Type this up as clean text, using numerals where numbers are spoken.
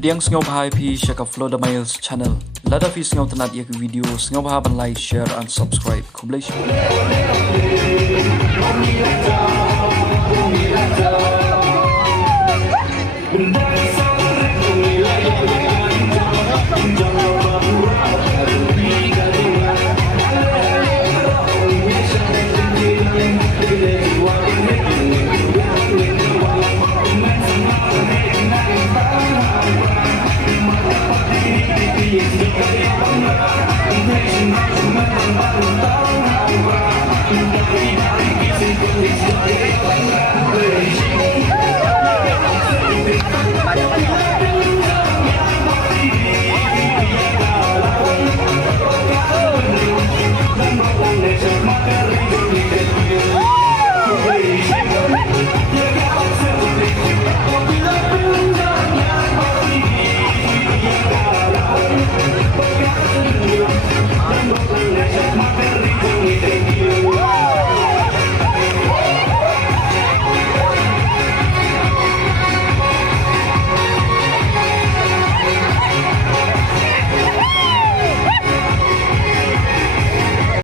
Pediang Sngau Bahai Pi Shaka Flow the Miles channel. Lada fi Sngau Tanat yak video Sngau Bahai ban like, share and subscribe. Kublai